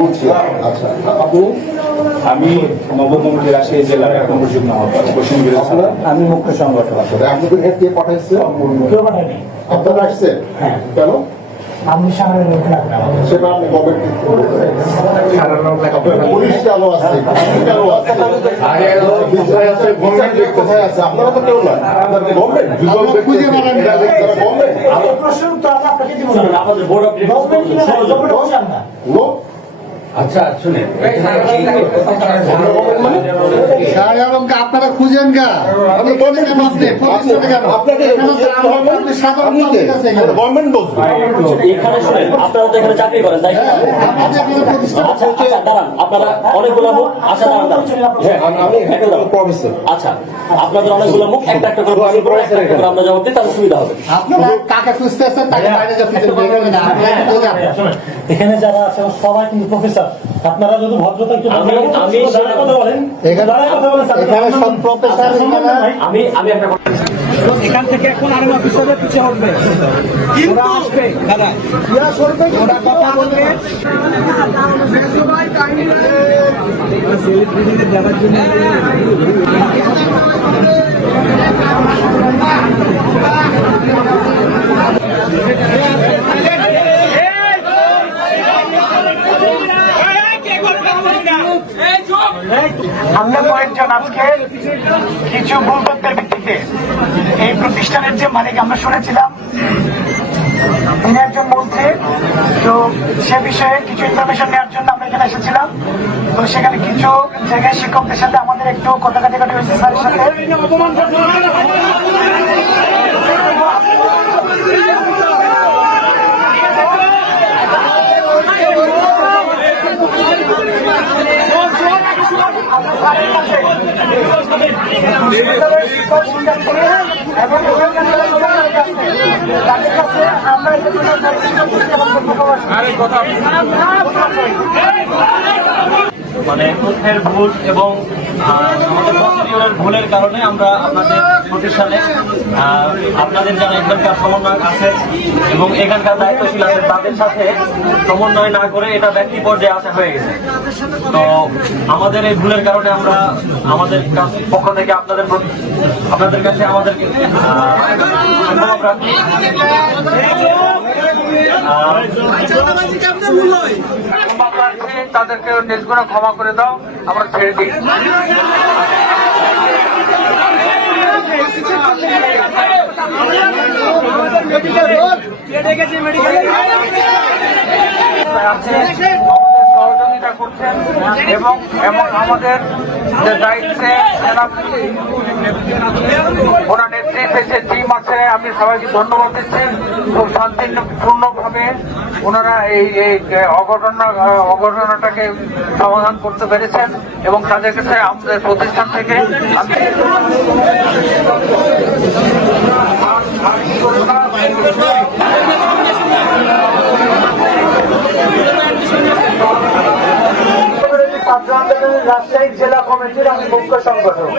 বলছি। আচ্ছা, আপনি? আমি নবগঞ্জ রাজশাহী জেলার এক নম্বর যুগ্ম আমি মুখ্য সংগঠক। আপনাদের হেড কে পাঠাইছে? কেউ পাঠায়নি। আপনারা আসছেন? হ্যাঁ। কেন? আপনি সামনে লোক সেটা আপনি গভর্নমেন্ট পুলিশ কেন আছে? কেন আছে? কোথায় আছে? আপনারা তো কেউ না। গভর্নমেন্ট খুঁজে পাবেন না। গভর্নমেন্ট এই প্রশ্ন তো আপনাকে দিব না। আমাদের বোর্ড অফ নো। আচ্ছা শুনেন, আপনারা খুঁজেন গা গভর্নমেন্ট বলছে এখানে শুনেন, আপনারা তো এখানে চাকরি করেন তাই না? আচ্ছা দাঁড়ান, আপনারা অনেকগুলো মুখ আচ্ছা দাঁড়ান আমি প্রফেসর। আচ্ছা আপনাদের অনেকগুলো মুখ একটা একটা করে আমরা জবাব দিই, তাহলে সুবিধা হবে। আপনারা কাকে খুঁজতে আসছেন তাকে বাইরে যেতে এখানে যারা আছে সবাই কিন্তু প্রফেসর। আপনারা যদি ভদ্রতা একটু কথা বলেন, এখানে সব প্রফেসর। আমি একটা এখান থেকে এখন আরো অফিসারের পিছিয়ে উঠবে, ওরা আসবে, ওরা সরবে, ওরা কথা বলবে। দেওয়ার জন্য আমরা কয়েকজন আজকে কিছু ভুল তথ্যের ভিত্তিতে এই প্রতিষ্ঠানের যে মালিক আমরা শুনেছিলাম তিনি একজন মন্ত্রী, তো সে বিষয়ে কিছু ইনফরমেশন নেওয়ার জন্য আমরা এখানে এসেছিলাম। তো সেখানে কিছু জায়গায় শিক্ষকদের সাথে আমাদের একটু কথা কাটাকাটি হয়েছে স্যারের সাথে। মানে তথ্যের ভুল এবং আমাদের প্রসিডিউরের ভুলের কারণে আমরা আপনাদের প্রতিষ্ঠানে আপনাদের যারা এখানকার সমন্বয়ক আছেন এবং এখানকার দায়িত্বশীল আছেন তাদের সাথে সমন্বয় না করে এটা ব্যক্তি পর্যায়ে আসা হয়ে গেছে। তো আমাদের এই ভুলের কারণে আমরা আমাদের পক্ষ থেকে আপনাদের কাছে আমাদের তাদেরকে নিষ্গুণে ক্ষমা করে দাও, আমরা ছেড়ে দিই। সহযোগিতা করছেন এবং আমাদের যে দায়িত্বে ওনার নেতৃত্বে যে টিম আছে, আমি সবাইকে ধন্যবাদ দিচ্ছি। খুব শান্তিপূর্ণভাবে ওনারা এই অঘটনাটাকে সমাধান করতে পেরেছেন এবং তাদের কাছে আমাদের প্রতিষ্ঠান থেকে রাজশাহী জেলা কমিটির আমি মুখ্য সংগঠক।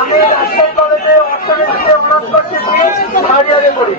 আমি রাজশাহী কলেজে অর্থনীতিতে অনার্স করতেছি, থার্ড ইয়ারে করি।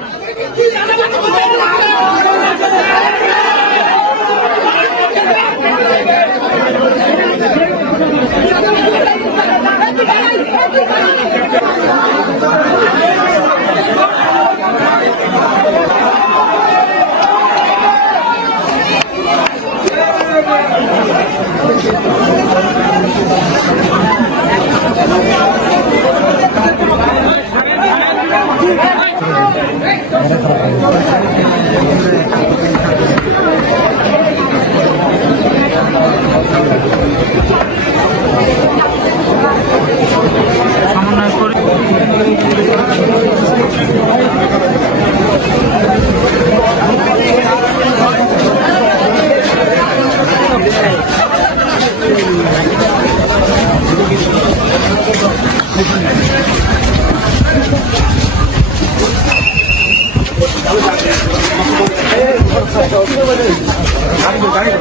গাড়ি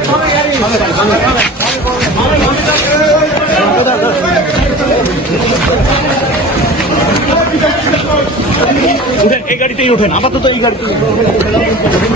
উঠেন, এই গাড়িতেই উঠেন, আপাতত এই গাড়িতেই উঠেন।